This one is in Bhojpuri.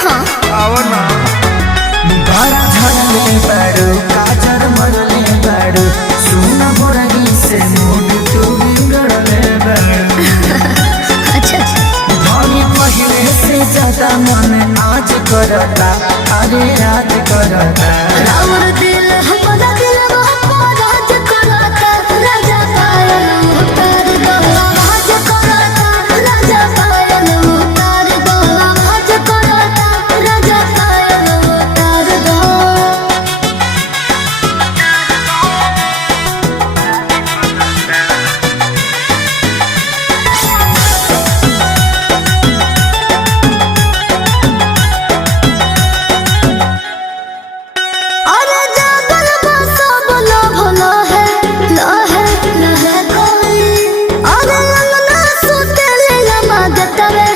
हाँ आवना बारा झड़ले बाड़ू काजर मरले बाड़ू सुना बोरगी से मूड तू बिगड़ले बाड़ू अच्छा धनी पहले से ज्यादा मन आज करता अरे आज करता रावर दे